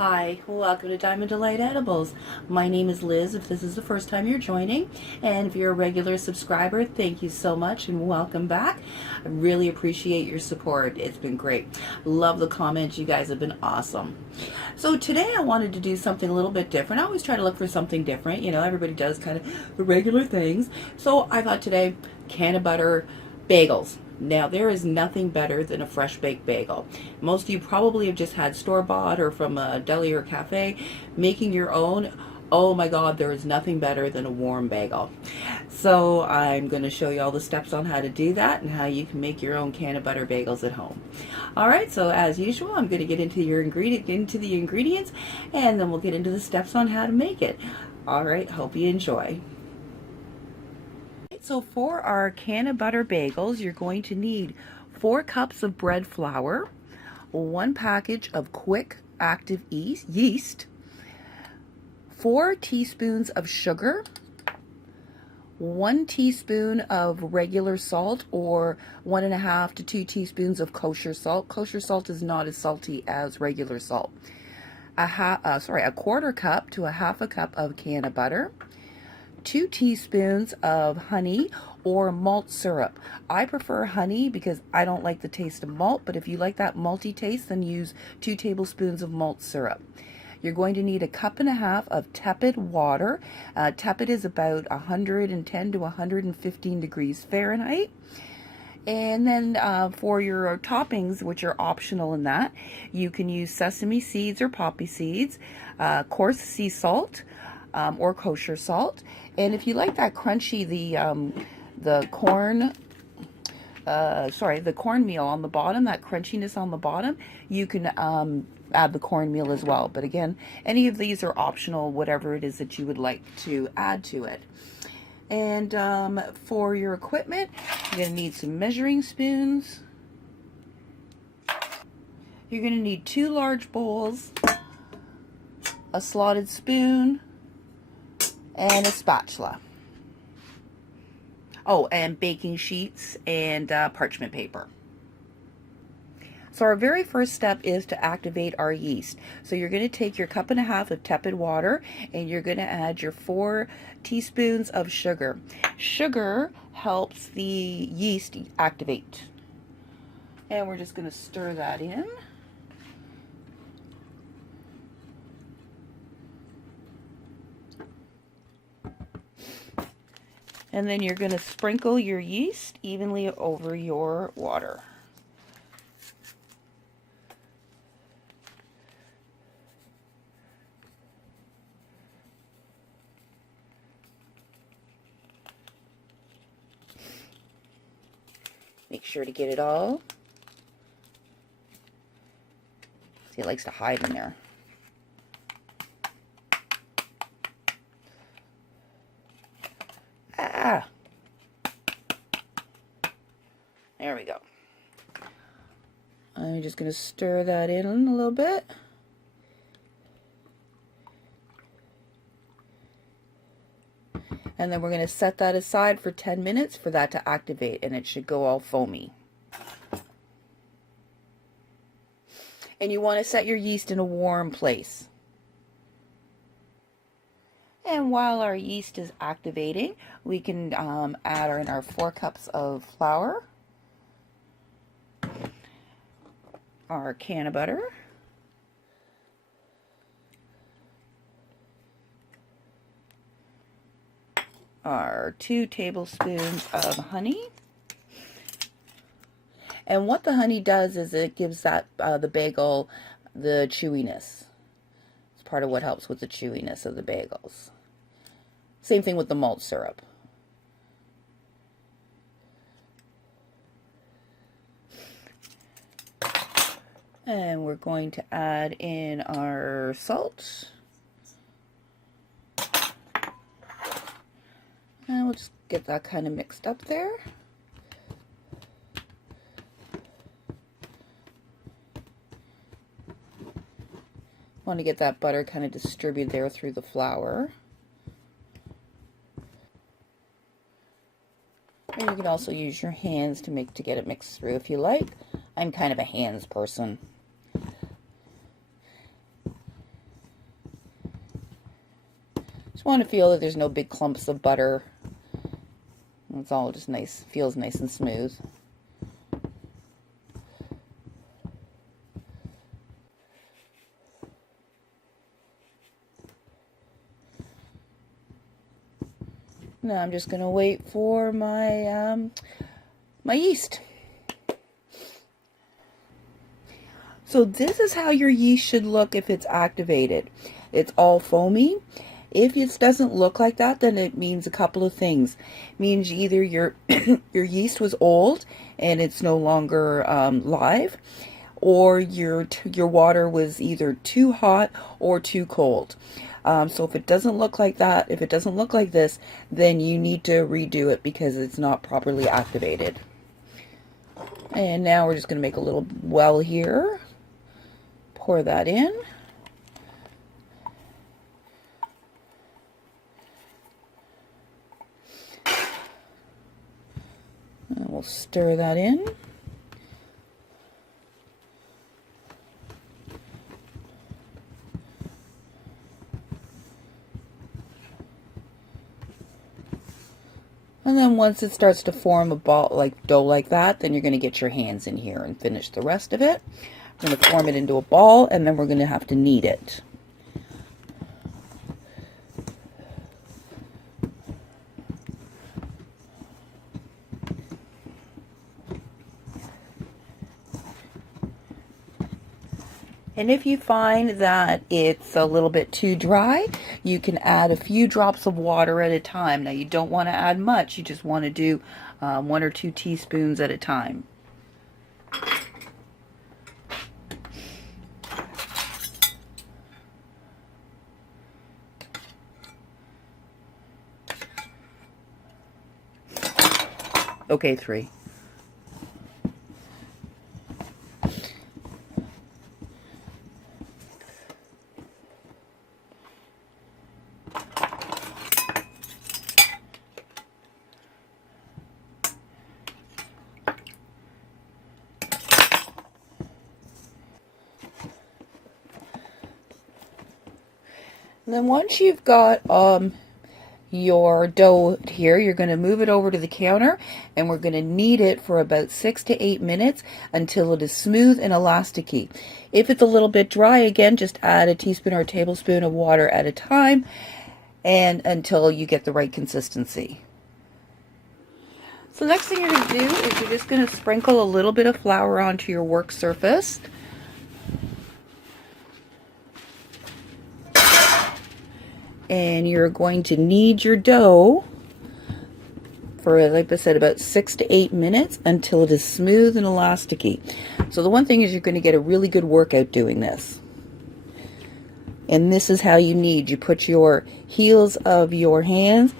Hi, welcome to Diamond Delight Edibles. My name is Liz if this is the first time you're joining, and if you're a regular subscriber, thank you so much and welcome back. I really appreciate your support. It's been great. Love the comments. You guys have been awesome. So today I wanted to do something a little bit different. I always try to look for something different. You know, everybody does kind of the regular things. So I thought today, Cannabutter bagels. Now, there is nothing better than a fresh baked bagel. Most of you probably have just had store-bought or from a deli or cafe. Making your own, oh my God, there is nothing better than a warm bagel. So I'm going to show you all the steps on how to do that and how you can make your own Cannabutter bagels at home. All right, so as usual, I'm going to get into the ingredients, and then we'll get into the steps on how to make it. All right, hope you enjoy. So for our Cannabutter bagels, you're going to need 4 cups of bread flour, 1 package of quick active yeast, 4 teaspoons of sugar, 1 teaspoon of regular salt, or 1.5 to 2 teaspoons of kosher salt. Kosher salt is not as salty as regular salt. A quarter cup to a half a cup of Cannabutter, 2 teaspoons of honey or malt syrup. I prefer honey because I don't like the taste of malt, but if you like that malty taste, then use 2 tablespoons of malt syrup. You're going to need a cup and a half of tepid water. Tepid is about 110 to 115 degrees Fahrenheit. And then for your toppings, which are optional in that, you can use sesame seeds or poppy seeds, coarse sea salt, or kosher salt. And if you like that crunchy, the cornmeal on the bottom, that crunchiness on the bottom, you can add the cornmeal as well. But again, any of these are optional, whatever it is that you would like to add to it. And for your equipment, you're going to need some measuring spoons. You're going to need 2 large bowls, a slotted spoon, and a spatula. Oh, and baking sheets and parchment paper. So our very first step is to activate our yeast. So you're going to take your cup and a half of tepid water and you're going to add your 4 teaspoons of sugar. Sugar helps the yeast activate. And we're just going to stir that in. And then you're going to sprinkle your yeast evenly over your water. Make sure to get it all. See, it likes to hide in there. There we go. I'm just going to stir that in a little bit. And then we're going to set that aside for 10 minutes for that to activate, and it should go all foamy. And you want to set your yeast in a warm place. And while our yeast is activating, we can add in our 4 cups of flour, our Cannabutter, our 2 tablespoons of honey. And what the honey does is it gives that the bagel the chewiness. It's part of what helps with the chewiness of the bagels. Same thing with the malt syrup. And we're going to add in our salt. And we'll just get that kind of mixed up there. Want to get that butter kind of distributed there through the flour. And you can also use your hands to get it mixed through if you like. I'm kind of a hands person. want to feel that there's no big clumps of butter. It's all just nice, feels nice and smooth. Now I'm just going to wait for my my yeast. So this is how your yeast should look if it's activated. It's all foamy. If it doesn't look like that, then it means a couple of things. It means either your your yeast was old and it's no longer live, or your water was either too hot or too cold. So if it doesn't look like that, if it doesn't look like this, then you need to redo it because it's not properly activated. And now we're just going to make a little well here. Pour that in. And we'll stir that in. And then once it starts to form a ball, like dough like that, then you're going to get your hands in here and finish the rest of it. We're going to form it into a ball, and then we're going to have to knead it. And if you find that it's a little bit too dry, you can add a few drops of water at a time. Now you don't want to add much, you just want to do 1 or 2 teaspoons at a time. Okay, 3. And then once you've got your dough here, you're going to move it over to the counter, and we're going to knead it for about 6 to 8 minutes until it is smooth and elasticy. If it's a little bit dry, again, just add a teaspoon or a tablespoon of water at a time, and until you get the right consistency. So the next thing you're going to do is you're just going to sprinkle a little bit of flour onto your work surface. And you're going to knead your dough for, like I said, about 6 to 8 minutes until it is smooth and elasticy. So the one thing is you're going to get a really good workout doing this. And this is how you knead. You put your heels of your hands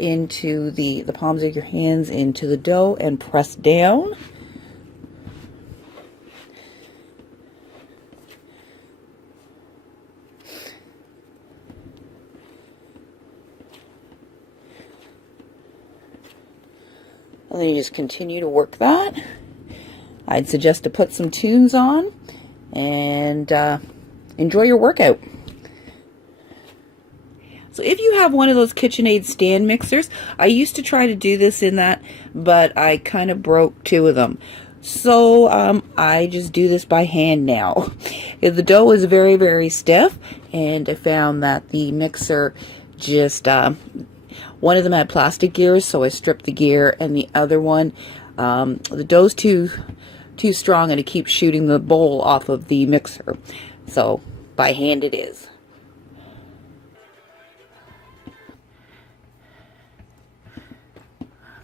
into the palms of your hands into the dough and press down. And then you just continue to work that. I'd suggest to put some tunes on and enjoy your workout. So if you have one of those KitchenAid stand mixers, I used to try to do this in that, but I kind of broke 2 of them. So I just do this by hand now. The dough is very, very stiff, and I found that the mixer just one of them had plastic gears, so I stripped the gear, and the other one, the dough's too strong, and it keeps shooting the bowl off of the mixer. So by hand it is.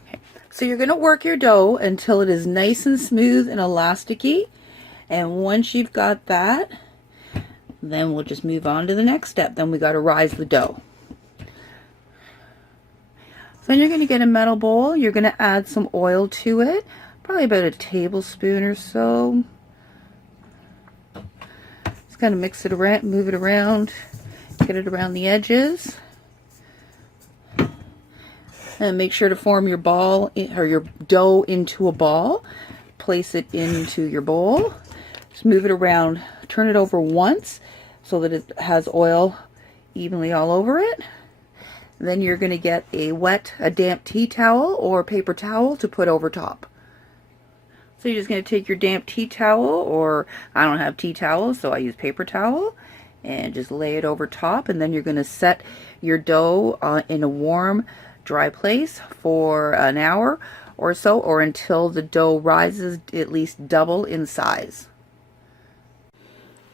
Okay. So you're going to work your dough until it is nice and smooth and elasticy, and once you've got that, then we'll just move on to the next step. Then we got to rise the dough. So then you're going to get a metal bowl. You're going to add some oil to it, probably about a tablespoon or so. Just kind of mix it around, move it around, get it around the edges. And make sure to form your ball or your dough into a ball. Place it into your bowl. Just move it around, turn it over once so that it has oil evenly all over it. Then you're going to get a damp tea towel or paper towel to put over top. So you're just going to take your damp tea towel, or I don't have tea towels, so I use paper towel, and just lay it over top, and then you're going to set your dough in a warm, dry place for an hour or so, or until the dough rises at least double in size.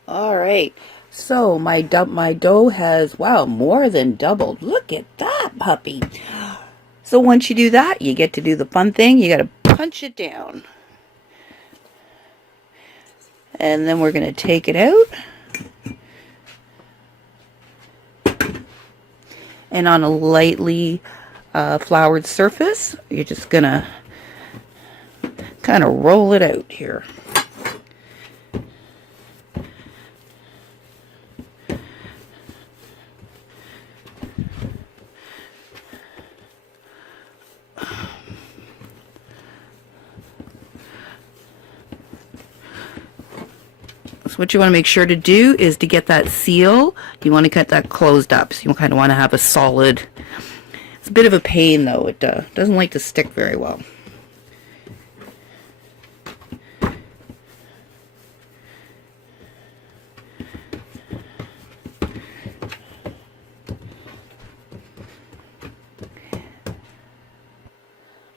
Alright, so my dough has, wow, more than doubled. Look at that puppy. So once you do that, you get to do the fun thing. You got to punch it down. And then we're going to take it out. And on a lightly floured surface, you're just going to kind of roll it out here. So what you want to make sure to do is to get that seal, you want to get that closed up. So you kind of want to have a solid, it's a bit of a pain though. It doesn't like to stick very well.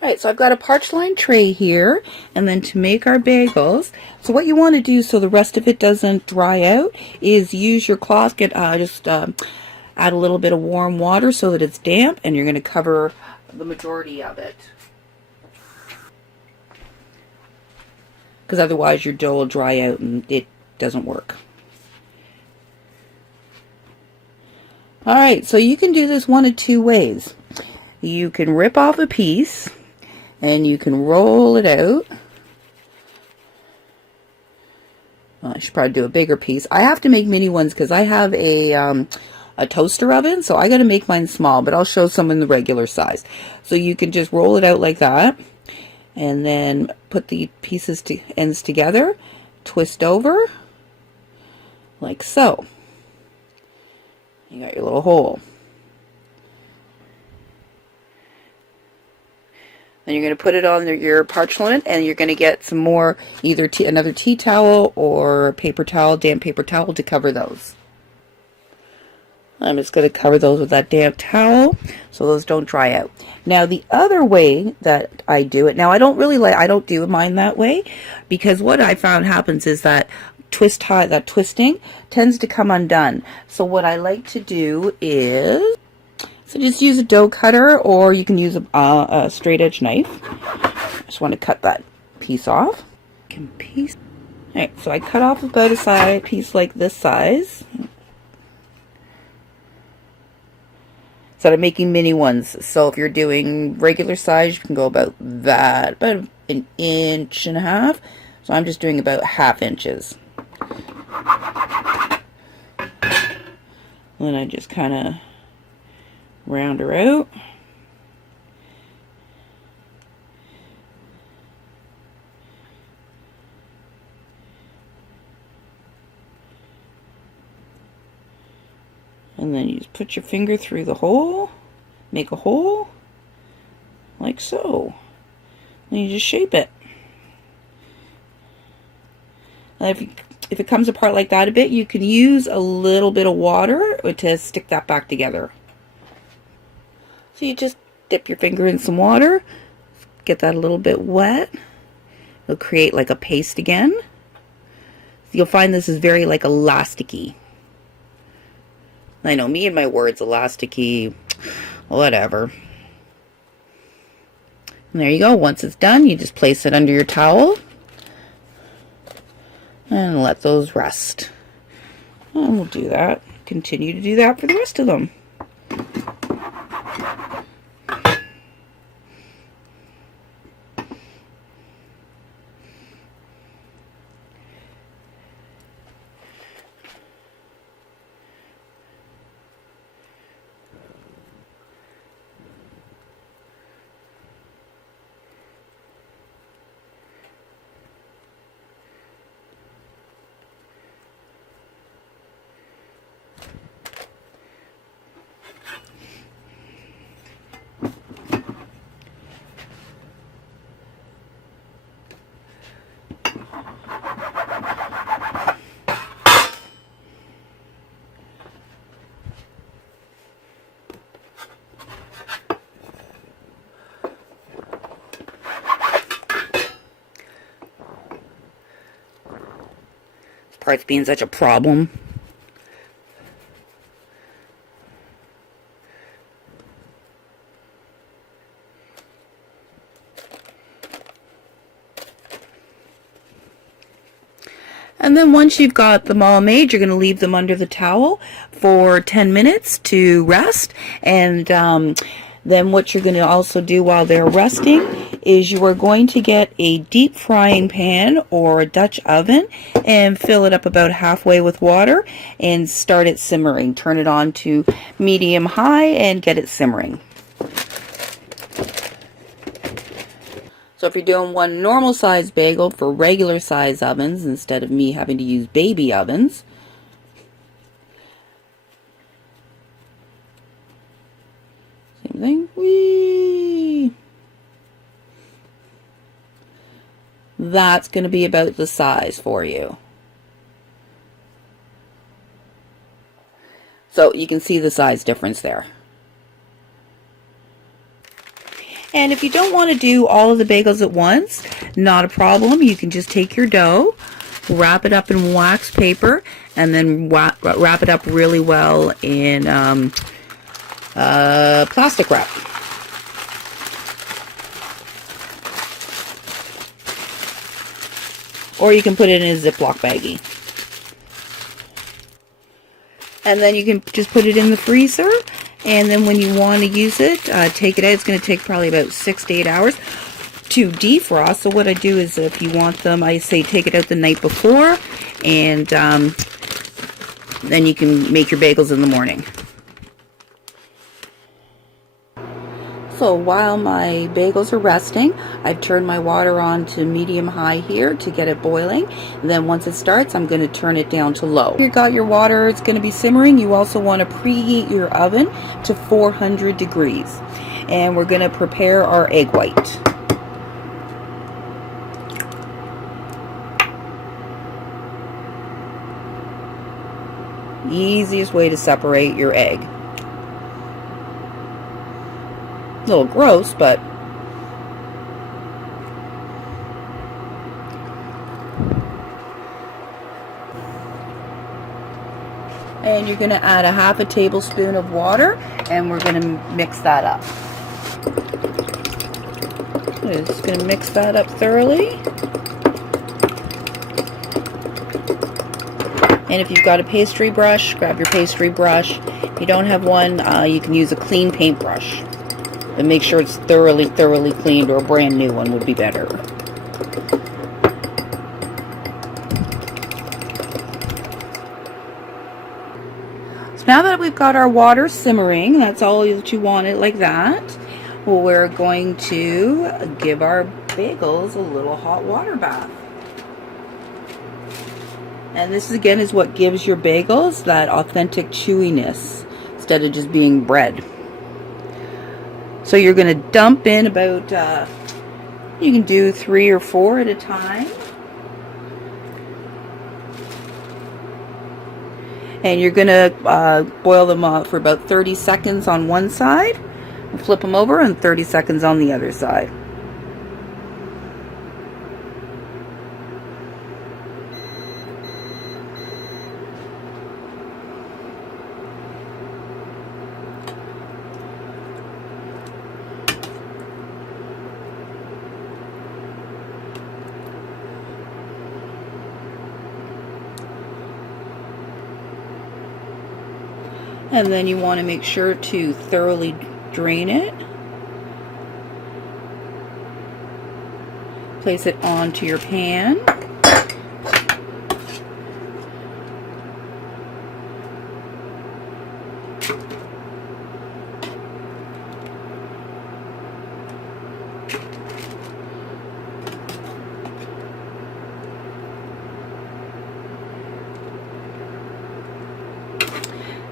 Alright, so I've got a parch line tray here, and then to make our bagels, so what you want to do so the rest of it doesn't dry out is use your cloth, add a little bit of warm water so that it's damp, and you're going to cover the majority of it. Because otherwise your dough will dry out and it doesn't work. Alright, so you can do this one of two ways. You can rip off a piece and you can roll it out. I should probably do a bigger piece. I have to make mini ones because I have a toaster oven, so I got to make mine small, but I'll show some in the regular size. So you can just roll it out like that, and then put the ends together, twist over, like so. You got your little hole. Then you're going to put it on your parch linen, and you're going to get some more, either another tea towel or paper towel, damp paper towel to cover those. I'm just going to cover those with that damp towel so those don't dry out. Now the other way that I do it, now I don't do mine that way, because what I found happens is that twisting tends to come undone. So what I like to do is, so just use a dough cutter, or you can use a straight edge knife. I just want to cut that piece off. Alright, so I cut off about a piece like this size. Instead of making mini ones. So if you're doing regular size, you can go about that, about an inch and a half. So I'm just doing about 1/2 inches. And then I just kind of round her out. And then you just put your finger through the hole, make a hole, like so. And you just shape it. And if it comes apart like that a bit, you can use a little bit of water to stick that back together. So you just dip your finger in some water, get that a little bit wet. It'll create like a paste again. You'll find this is very like elasticy. I know, me and my words, elasticy, whatever. And there you go. Once it's done, you just place it under your towel and let those rest. And we'll do that. Continue to do that for the rest of them. parts being such a problem. And then once you've got them all made, you're going to leave them under the towel for 10 minutes to rest. And then what you're going to also do while they're resting is you are going to get a deep frying pan or a Dutch oven and fill it up about halfway with water and start it simmering. Turn it on to medium high and get it simmering. So if you're doing one normal size bagel for regular size ovens instead of me having to use baby ovens, same thing. Whee! That's going to be about the size for you. So you can see the size difference there. And if you don't want to do all of the bagels at once, not a problem. You can just take your dough, wrap it up in wax paper, and then wrap it up really well in plastic wrap. Or you can put it in a Ziploc baggie. And then you can just put it in the freezer. And then when you want to use it, take it out. It's going to take probably about 6 to 8 hours to defrost. So what I do is if you want them, I say take it out the night before. And then you can make your bagels in the morning. So while my bagels are resting, I've turned my water on to medium-high here to get it boiling. And then once it starts, I'm going to turn it down to low. You've got your water, it's going to be simmering. You also want to preheat your oven to 400 degrees. And we're going to prepare our egg white. Easiest way to separate your egg. A little gross, but and you're going to add a half a tablespoon of water and we're going to mix that up. Just going to mix that up thoroughly. And if you've got a pastry brush, grab your pastry brush. If you don't have one, you can use a clean paintbrush. And make sure it's thoroughly cleaned, or a brand new one would be better. So now that we've got our water simmering, that's all that you want it like that, well, we're going to give our bagels a little hot water bath. And this again is what gives your bagels that authentic chewiness instead of just being bread. So you're going to dump in about, you can do 3 or 4 at a time. And you're going to boil them for about 30 seconds on one side. Flip them over and 30 seconds on the other side. And then you want to make sure to thoroughly drain it. Place it onto your pan.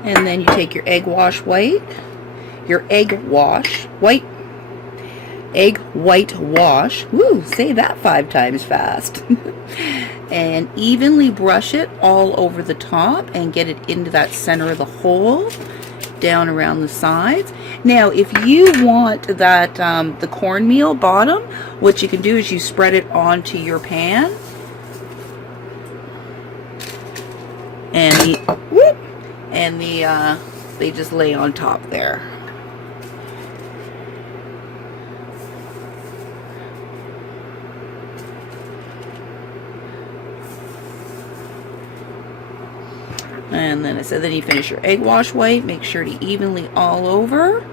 And then you take your egg white wash, woo, say that 5 times fast, and evenly brush it all over the top and get it into that center of the hole, down around the sides. Now, if you want that, the cornmeal bottom, what you can do is you spread it onto your pan. and they just lay on top there. And then it said, then you finish your egg wash white. Make sure to evenly all over.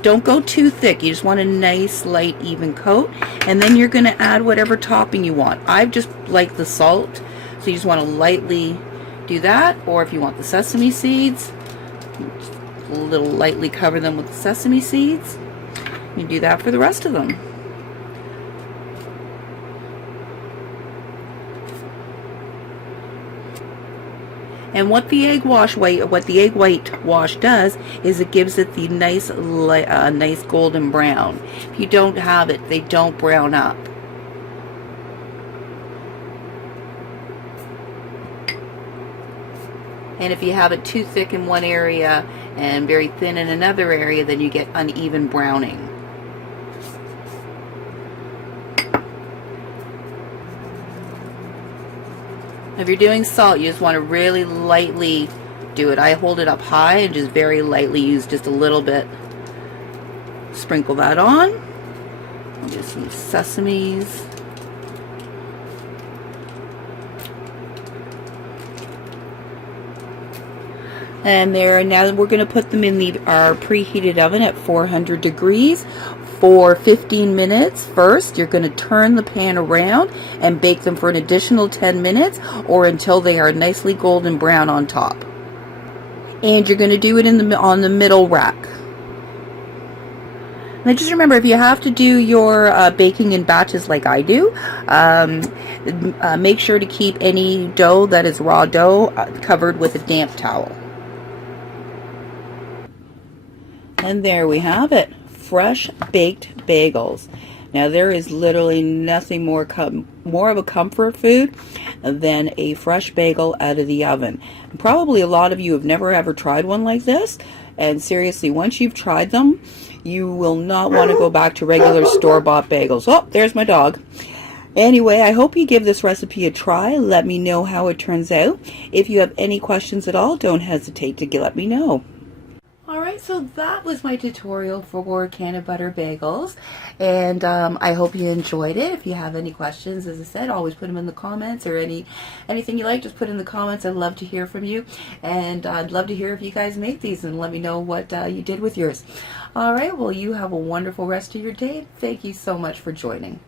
Don't go too thick. You just want a nice, light, even coat. And then you're going to add whatever topping you want. I've just liked the salt, so you just want to lightly do that. Or if you want the sesame seeds, a little lightly cover them with the sesame seeds. You do that for the rest of them. And what the egg white wash does is it gives it the nice golden brown. If you don't have it, they don't brown up. And if you have it too thick in one area and very thin in another area, then you get uneven browning. If you're doing salt, you just want to really lightly do it. I hold it up high and just very lightly use just a little bit. Sprinkle that on. I'll do some sesames. And there, now we're going to put them in our preheated oven at 400 degrees for 15 minutes. First, you're going to turn the pan around and bake them for an additional 10 minutes or until they are nicely golden brown on top. And you're going to do it on the middle rack. Now just remember, if you have to do your baking in batches like I do, make sure to keep any dough that is raw dough covered with a damp towel. And there we have it. Fresh baked bagels. Now there is literally nothing more of a comfort food than a fresh bagel out of the oven. And probably a lot of you have never ever tried one like this, and seriously, once you've tried them, you will not want to go back to regular store-bought bagels. Oh, there's my dog. Anyway, I hope you give this recipe a try. Let me know how it turns out. If you have any questions at all, don't hesitate to let me know. Alright, so that was my tutorial for Cannabutter bagels, and I hope you enjoyed it. If you have any questions, as I said, always put them in the comments, or anything you like, just put in the comments. I'd love to hear from you, and I'd love to hear if you guys make these, and let me know what you did with yours. Alright, well, you have a wonderful rest of your day. Thank you so much for joining.